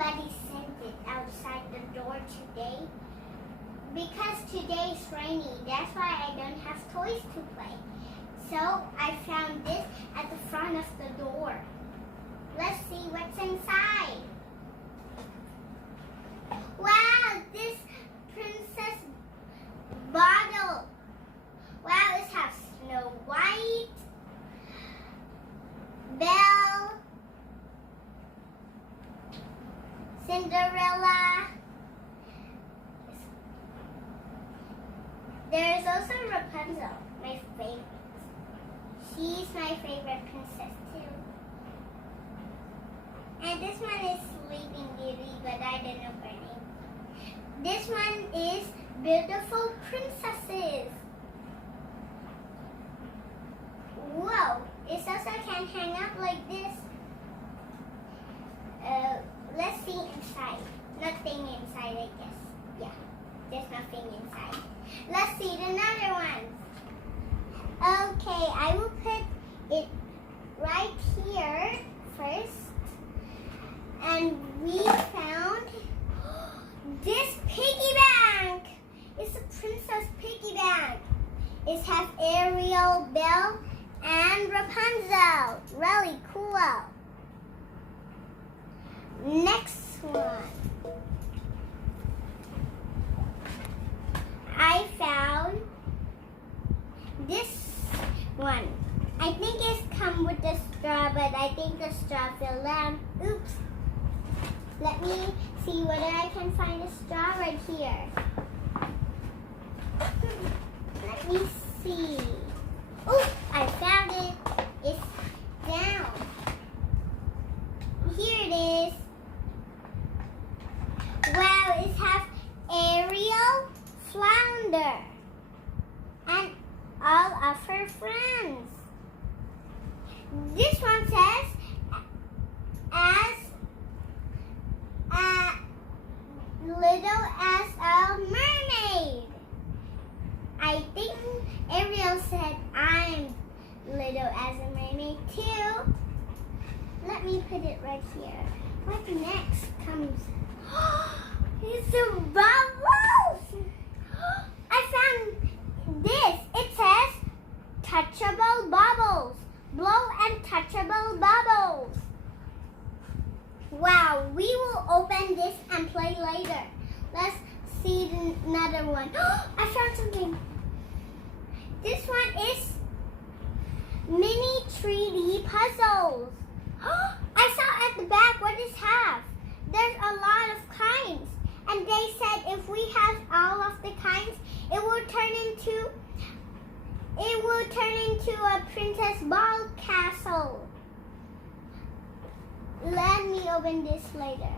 somebody sent it outside the door today. Because today is rainy, that's why I don't have toys to play. So I found this at the front of the door. Let's see what's inside. Wow, this princess bottle. Wow, it has Snow White, Belle, Cinderella. There's also Rapunzel, my favorite. She's my favorite princess too. And this one is Sleeping Beauty, but I don't know her name. This one is Beautiful Princesses. Whoa, it also can hang up like this. Let's see inside. Nothing inside, I guess. Yeah, there's nothing inside. Let's see another one. Okay, I will put it right here first. And we found this piggy bank. It's a princess piggy bank. It has Ariel, Belle, and Rapunzel. Really cool. Next one. I found this one. I think it's come with the straw, but I think the straw fell down. Oops. Let me see whether I can find a straw right here. Let me see. Oh, I found it. It's down. Here it is. Wow, it has Ariel, Flounder, and all of her friends. This one says, as little as a mermaid. I think Ariel said I'm little as a mermaid too. Let me put it right here. What next comes? It's the bubbles! I found this. It says touchable bubbles. Blow and touchable bubbles. Wow, we will open this and play later. Let's see another one. I found something. This one is mini 3D puzzles. I saw at the back what this has. There's a lot of kinds. And they said if we have all of the kinds, it will turn into a princess ball castle. Let me open this later.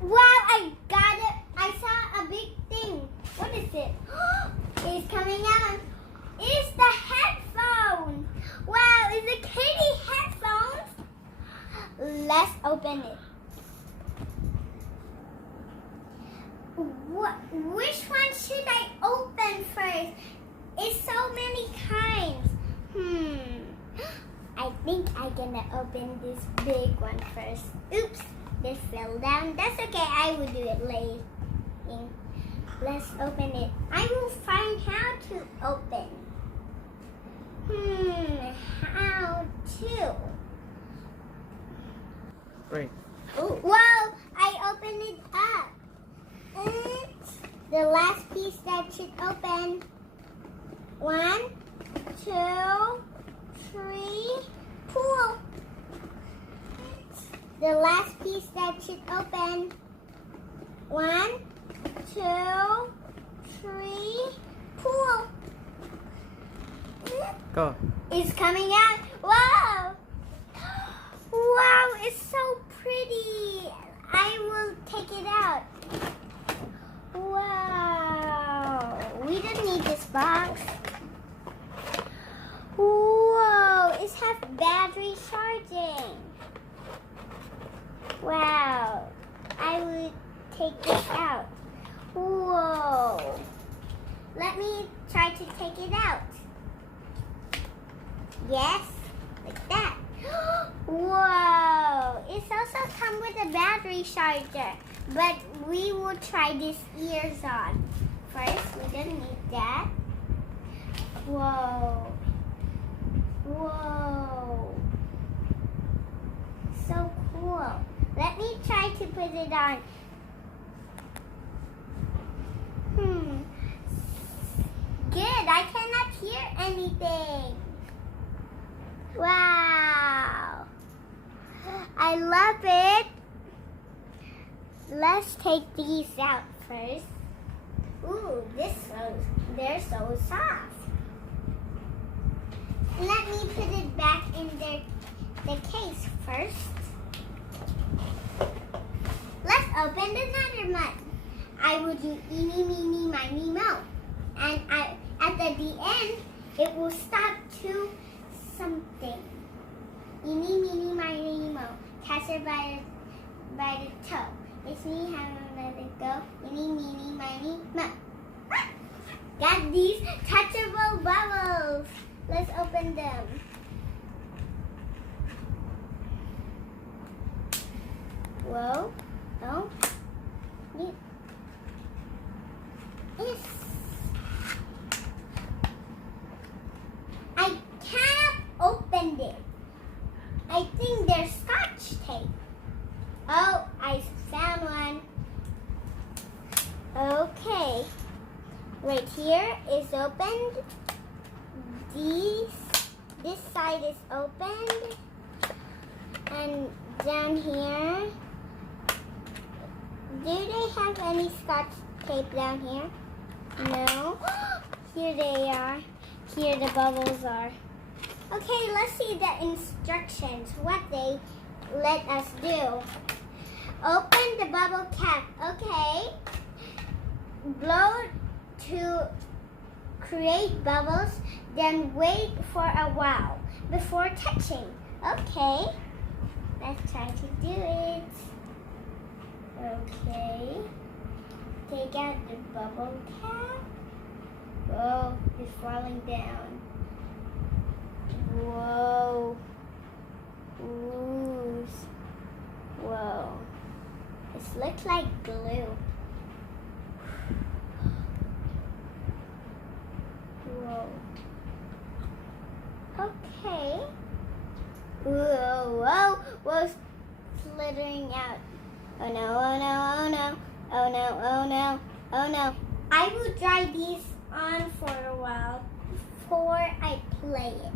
Wow, I got it. I saw a big thing. What is it? It's coming out. It's the headphones. Wow, it's the kitty headphones. Let's open it. Which one should I open first? It's so many kinds. I think I'm gonna open this big one first. Oops, this fell down. That's okay, I will do it later. Let's open it. I will find how to open. How to? Right. Oh, wow, I opened it up. It's the last piece that should open. 1, 2, 3, pull. The last piece that should open. 1, 2, 3, pull. Go. It's coming out. Wow! Wow, it's so pretty. I will take it out. Wow. We don't need this box. Whoa, it has battery charging. Wow. I will take this out. Whoa. Let me try to take it out. Yes, like that. Whoa. It's also come with a battery charger, but we will try this ears on. First, we don't need that. Whoa. Whoa. So cool. Let me try to put it on. Good. I cannot hear anything. Wow. I love it. Let's take these out first. Ooh, they're so soft. Let me put it back in the case first. Let's open another one. I will do eeny, meeny, miny, moe. And at the end, it will stop to something. Eeny, meeny, miny, moe. Catch it by the toe. It's me, how to let it go. Eeny, meeny, miny, moe. Got these touchable bubbles. Let's open them. Whoa. Oh. Yes. I cannot open it. I think there's scotch tape. Oh, I found one. Okay. Right here is opened. This side is opened. And down here, do they have any scotch tape down here? No. Here they are. Here the bubbles are. Okay, let's see the instructions, what they let us do. Open the bubble cap. Okay. Blow to create bubbles, then wait for a while before touching. Okay. Let's try to do it. Okay. Take out the bubble cap. Whoa, it's falling down. Whoa. Ooh. Whoa. This looks like glue. Whoa. Okay. Whoa, whoa, whoa, slithering out. Oh no, oh no, oh no, oh no, oh no, oh no. I will try these on for a while before I play it.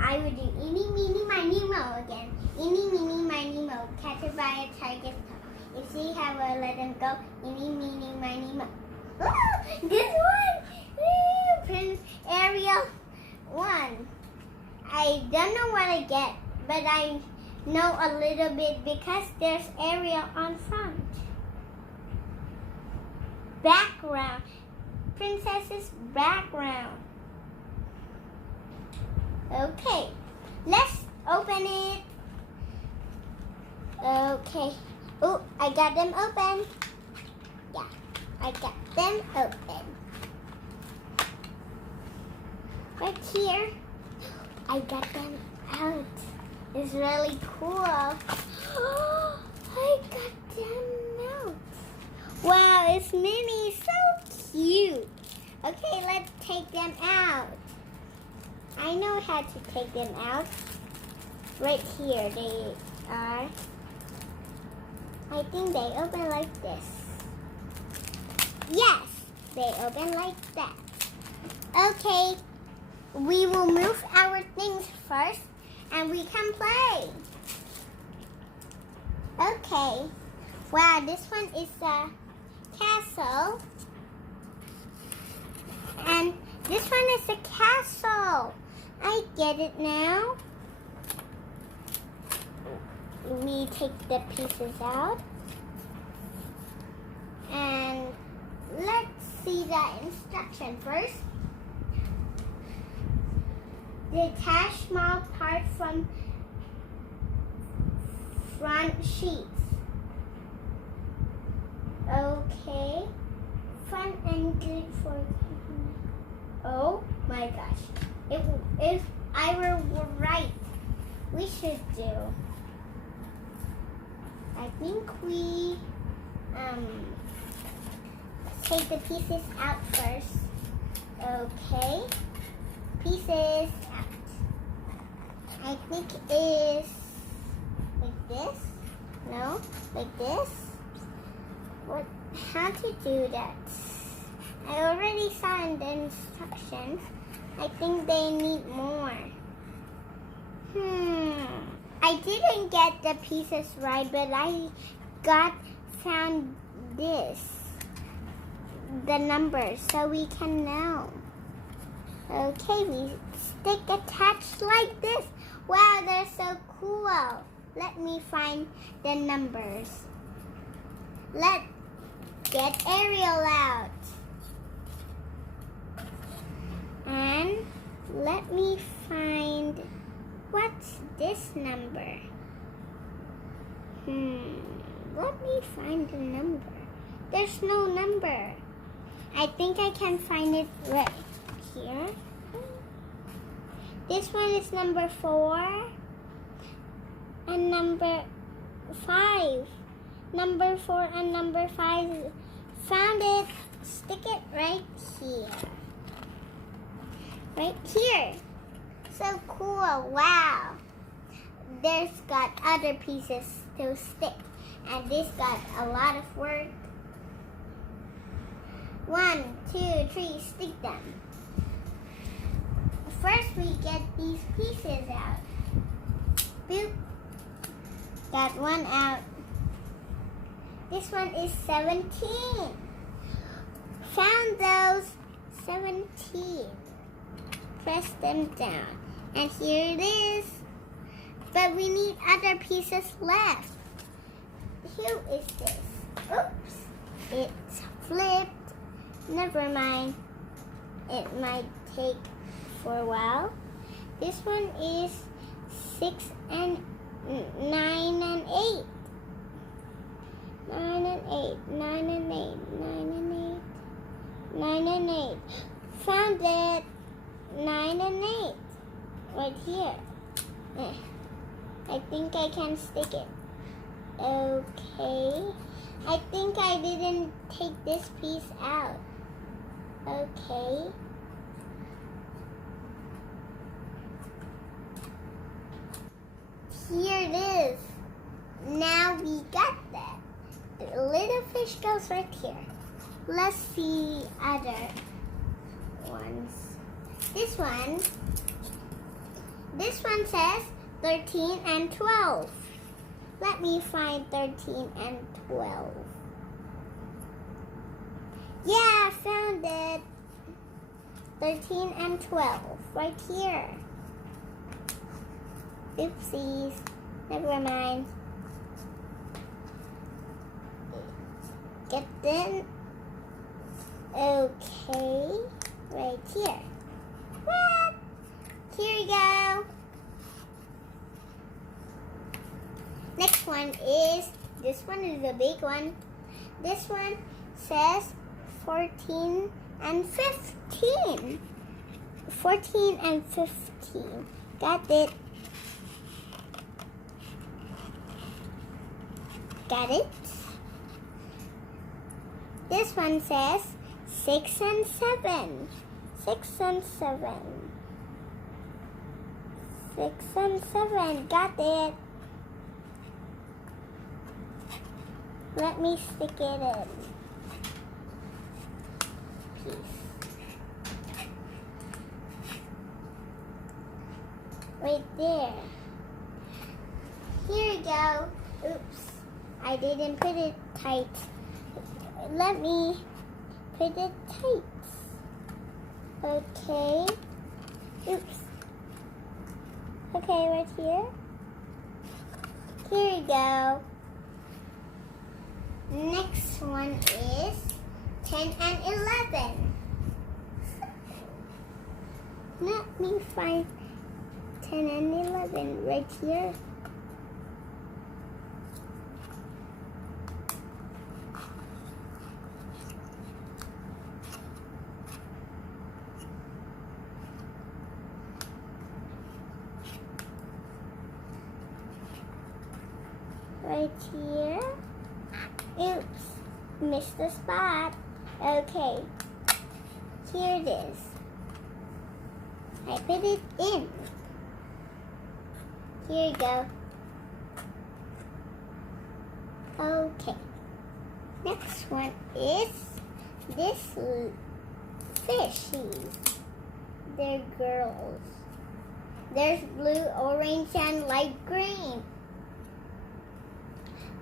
I will do eeny, meeny, miny, moe again. Eeny, meeny, miny, moe. Catch it by a tiger's toe. If you have a let them go, eeny, meeny, miny, moe. Ooh, this one! Woo, Prince Ariel won. I don't know what I get, but I know a little bit because there's Ariel on front. Background. Princess's background. Okay, let's open it. Okay. Oh, I got them open. Yeah, I got them open. Right here. I got them out. It's really cool. I got them out. Wow, it's Minnie. So cute. Okay, let's take them out. I know how to take them out. Right here they are. I think they open like this. Yes, they open like that. Okay, we will move our things first and we can play. Okay. Wow, this one is a castle. And this one is a castle. I get it now. We take the pieces out. And let's see the instruction first. Detach small part from front sheets. Okay. Front and good for. Oh my gosh. If I were right, we should do. think we take the pieces out first. Okay. Pieces out. I think it's like this. No, like this. What? How to do that? I already saw in the instructions. I think they need more. I didn't get the pieces right, but I found this. The numbers, so we can know. Okay, we stick attached like this. Wow, they're so cool. Let me find the numbers. Let's get Ariel out. And let me find, what's this number? Let me find the number. There's no number. I think I can find it right here. This one is number 4 and number 5. Number 4 and number 5. Found it. Stick it right here. Right here. So cool. Wow. There's got other pieces to stick. And this got a lot of work. 1, 2, 3, stick them. First we get these pieces out. Boop. Got one out. This one is 17. Found those 17. Press them down. And here it is. But we need other pieces left. Who is this? Oops. It's flipped. Never mind. It might take for a while. This one is 6 and 9 and 8. 9 and 8. 9 and 8. 9 and 8. 9 and 8. Found it. 9 and 8. Right here. I think I can stick it. Okay. I think I didn't take this piece out. Okay. Here it is. Now we got that. The little fish goes right here. Let's see other ones. This one says 13 and 12. Let me find 13 and 12. Yeah, I found it. 13 and 12, right here. Oopsies, never mind. Get them. Okay, right here. What? Here we go. Next one is, this one is the big one. This one says 14 and 15. 14 and 15. Got it. Got it. This one says 6 and 7. 6 and 7. 6 and 7. Got it. Let me stick it in. Piece. Right there. Here we go. Oops. I didn't put it tight. Let me put it tight. Okay. Oops. Okay, right here. Here we go. Next one is 10 and 11. Let me find 10 and 11 right here. right here. Oops, missed the spot. Okay, here it is. I put it in. Here you go. Okay. Next one is this fishies. They're girls. There's blue, orange, and light green.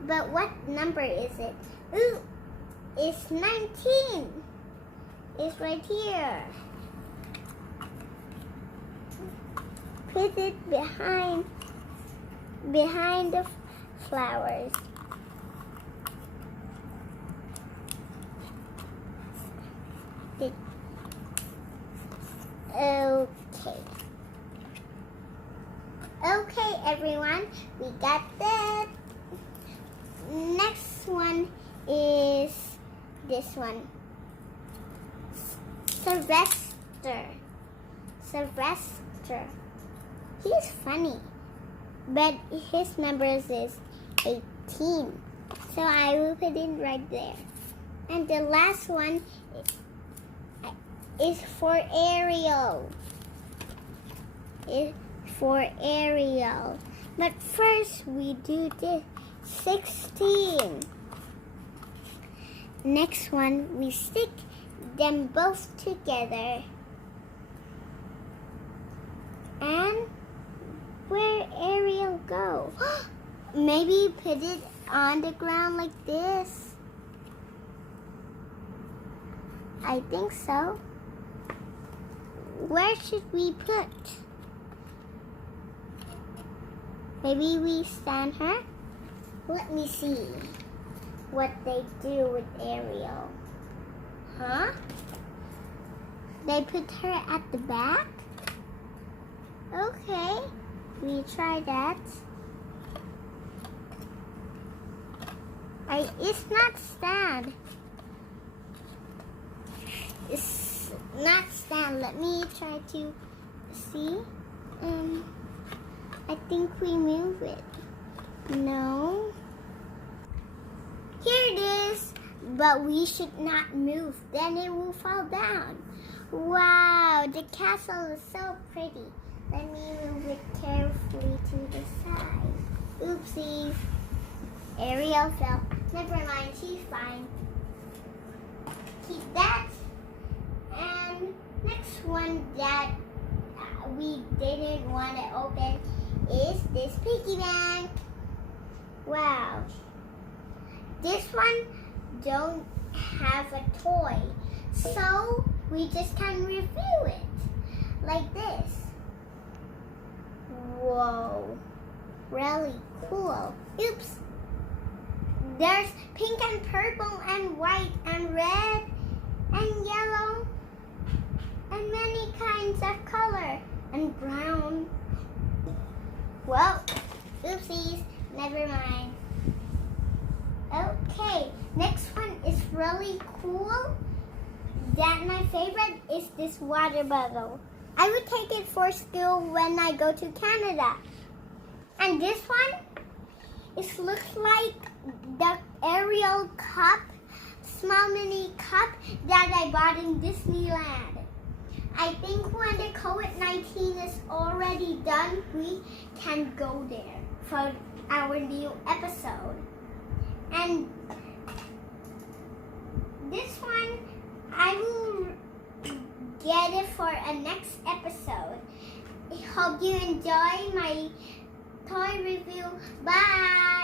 But what number is it? Ooh, it's 19. It's right here. Put it behind the flowers. Okay. Okay, everyone, we got that. Next one is this one. Sylvester. He's funny, but his numbers is 18. So I will put it right there. And the last one is for Ariel. But first we do this 16. Next one, we stick them both together. And where Ariel go? Maybe put it on the ground like this. I think so. Where should we put? Maybe we stand her? Let me see what they do with Ariel. Huh? They put her at the back? Okay, we try that. It's not stand. It's not stand. Let me try to see. I think we move it. No. Here it is. But we should not move. Then it will fall down. Wow, the castle is so pretty. Let me move it carefully to the side. Oopsies. Ariel fell. Never mind, she's fine. Keep that. And next one that we didn't want to open is this piggy bank. Wow. This one don't have a toy, so we just can review it like this. Whoa, really cool. Oops. There's pink and purple and white and red and yellow and many kinds of color and brown. Well, oopsies, never mind. Okay, next one is really cool. That my favorite is this water bottle. I would take it for school when I go to Canada. And this one, it looks like the Ariel cup, small mini cup that I bought in Disneyland. I think when the COVID-19 is already done, we can go there for our new episode. And this one, I will get it for a next episode. Hope you enjoy my toy review. Bye!